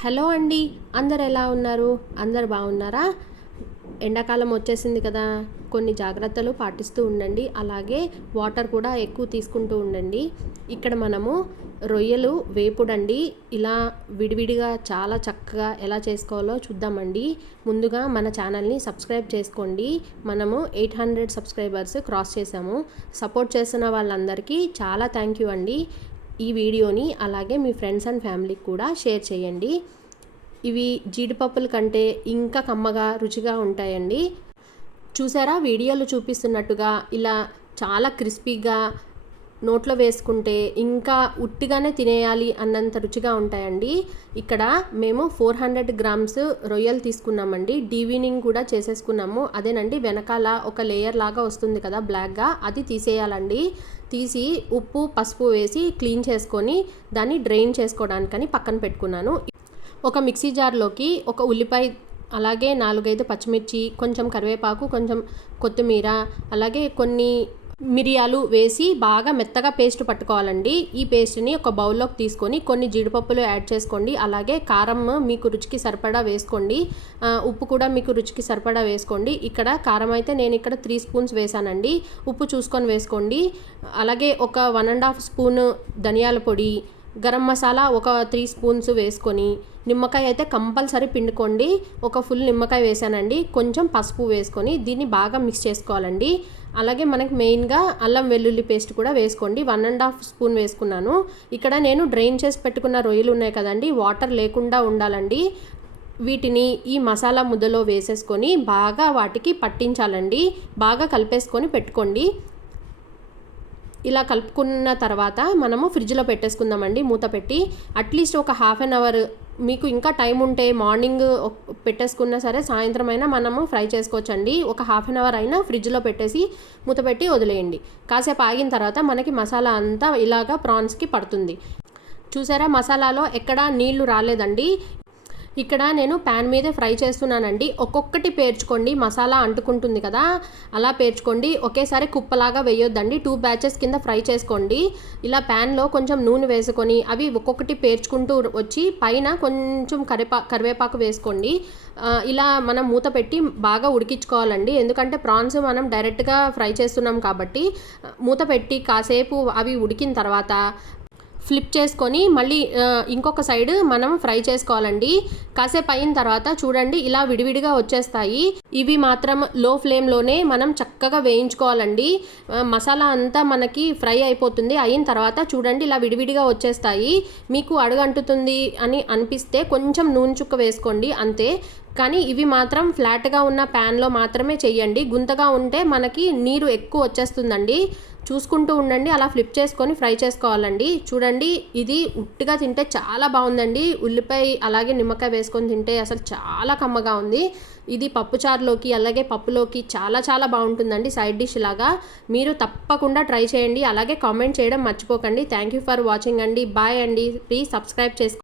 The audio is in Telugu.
హలో అండి అందరు ఎలా ఉన్నారు? అందరు బాగున్నారా? ఎండాకాలం వచ్చేసింది కదా కొన్ని జాగ్రత్తలు పాటిస్తూ ఉండండి. అలాగే వాటర్ కూడా ఎక్కువ తీసుకుంటూ ఉండండి. ఇక్కడ మనము రొయ్యలు వేపుడండి. ఇలా విడివిడిగా చాలా చక్కగా ఎలా చేసుకోవాలో చూద్దామండి. ముందుగా మన ఛానల్ని సబ్స్క్రైబ్ చేసుకోండి. మనము ఎయిట్ హండ్రెడ్ సబ్స్క్రైబర్స్ క్రాస్ చేసాము సపోర్ట్ చేస్తున్న వాళ్ళందరికీ చాలా థ్యాంక్ యూ అండి. ఈ వీడియోని అలాగే మీ ఫ్రెండ్స్ అండ్ ఫ్యామిలీకి కూడా షేర్ చేయండి. ఇవి జీడిపప్పుల కంటే ఇంకా కమ్మగా రుచిగా ఉంటాయండి. చూసారా? వీడియోలు చూపిస్తున్నట్టుగా ఇలా చాలా క్రిస్పీగా నోట్లో వేసుకుంటే ఇంకా ఉట్టిగానే తినేయాలి అన్నంత రుచిగా ఉంటాయండి. ఇక్కడ మేము ఫోర్ హండ్రెడ్ గ్రామ్స్ రొయ్యలు తీసుకున్నామండి. డీవినింగ్ కూడా చేసేసుకున్నాము. అదేనండి వెనకాల ఒక లేయర్ లాగా వస్తుంది కదా బ్లాక్గా. అది తీసేయాలండి. తీసి ఉప్పు పసుపు వేసి క్లీన్ చేసుకొని దాన్ని డ్రైన్ చేసుకోవడానికని పక్కన పెట్టుకున్నాను. ఒక మిక్సీ జార్లోకి ఒక ఉల్లిపాయ అలాగే నాలుగైదు పచ్చిమిర్చి కొంచెం కరివేపాకు కొంచెం కొత్తిమీర అలాగే కొన్ని మిరియాలు వేసి బాగా మెత్తగా పేస్ట్ పట్టుకోవాలండి. ఈ పేస్ట్ని ఒక బౌల్లోకి తీసుకొని కొన్ని జీడిపప్పులు యాడ్ చేసుకోండి. అలాగే కారం మీకు రుచికి సరిపడా వేసుకోండి. ఉప్పు కూడా మీకు రుచికి సరిపడా వేసుకోండి. ఇక్కడ కారం అయితే నేను ఇక్కడ త్రీ స్పూన్స్ వేసానండి. ఉప్పు చూసుకొని వేసుకోండి. అలాగే ఒక వన్ అండ్ హాఫ్ స్పూన్ ధనియాల పొడి గరం మసాలా ఒక త్రీ స్పూన్స్ వేసుకొని నిమ్మకాయ అయితే కంపల్సరీ పిండుకోండి. ఒక ఫుల్ నిమ్మకాయ వేసానండి. కొంచెం పసుపు వేసుకొని దీన్ని బాగా మిక్స్ చేసుకోవాలండి. అలాగే మనకి మెయిన్గా అల్లం వెల్లుల్లి పేస్ట్ కూడా వేసుకోండి. వన్ అండ్ హాఫ్ స్పూన్ వేసుకున్నాను. ఇక్కడ నేను డ్రైన్ చేసి పెట్టుకున్న రొయ్యలు ఉన్నాయి కదండి వాటర్ లేకుండా ఉండాలండి. వీటిని ఈ మసాలా ముద్దలో వేసేసుకొని బాగా వాటికి పట్టించాలండి. బాగా కలిపేసుకొని పెట్టుకోండి. ఇలా కలుపుకున్న తర్వాత మనము ఫ్రిడ్జ్లో పెట్టేసుకుందామండి మూత పెట్టి. అట్లీస్ట్ ఒక హాఫ్ అన్ అవర్ మీకు ఇంకా టైం ఉంటే మార్నింగ్ పెట్టేసుకున్నా సరే సాయంత్రం అయినా మనము ఫ్రై చేసుకోవచ్చండి. ఒక హాఫ్ అన్ అవర్ అయినా ఫ్రిడ్జ్లో పెట్టేసి మూత పెట్టి వదిలేయండి. కాసేపు ఆగిన తర్వాత మనకి మసాలా అంతా ఇలాగా ప్రాన్స్కి పడుతుంది. చూసారా మసాలాలో ఎక్కడా నీళ్ళు రాలేదండి. ఇక్కడ నేను ప్యాన్ మీదే ఫ్రై చేస్తున్నానండి. ఒక్కొక్కటి పేర్చుకోండి. మసాలా అంటుకుంటుంది కదా అలా పేర్చుకోండి. ఒకేసారి కుప్పలాగా వేయొద్దండి. టూ బ్యాచెస్ కింద ఫ్రై చేసుకోండి. ఇలా ప్యాన్లో కొంచెం నూనె వేసుకొని అవి ఒక్కొక్కటి పేర్చుకుంటూ వచ్చి పైన కొంచెం కరివేపా కరివేపాకు వేసుకోండి. ఇలా మనం మూత పెట్టి బాగా ఉడికించుకోవాలండి. ఎందుకంటే ప్రాన్స్ మనం డైరెక్ట్గా ఫ్రై చేస్తున్నాం కాబట్టి మూత పెట్టి కాసేపు అవి ఉడికిన తర్వాత ఫ్లిప్ చేసుకొని మళ్ళీ ఇంకొక సైడ్ మనం ఫ్రై చేసుకోవాలండి. కాసేపు అయిన తర్వాత చూడండి ఇలా విడివిడిగా వచ్చేస్తాయి. ఇవి మాత్రం లో ఫ్లేమ్లోనే మనం చక్కగా వేయించుకోవాలండి. మసాలా అంతా మనకి ఫ్రై అయిపోతుంది. అయిన తర్వాత చూడండి ఇలా విడివిడిగా వచ్చేస్తాయి. మీకు అడుగంటుతుంది అని అనిపిస్తే కొంచెం నూనె చుక్క వేసుకోండి అంతే. కానీ ఇవి మాత్రం ఫ్లాట్గా ఉన్న ప్యాన్లో మాత్రమే చేయండి. గుంతగా ఉంటే మనకి నీరు ఎక్కువ వచ్చేస్తుందండి. చూసుకుంటూ ఉండండి. అలా ఫ్లిప్ చేసుకొని ఫ్రై చేసుకోవాలండి. చూడండి ఇది ఉట్టిగా తింటే చాలా బాగుందండి. ఉల్లిపాయ అలాగే నిమ్మకాయ వేసుకొని తింటే అసలు చాలా కమ్మగా ఉంది. ఇది పప్పుచారులోకి అలాగే పప్పులోకి చాలా చాలా బాగుంటుందండి సైడ్ డిష్ లాగా. మీరు తప్పకుండా ట్రై చేయండి. అలాగే కామెంట్ చేయడం మర్చిపోకండి. థ్యాంక్ యూ ఫర్ వాచింగ్ అండి. బాయ్ అండి. ప్లీజ్ సబ్స్క్రైబ్ చేసుకోండి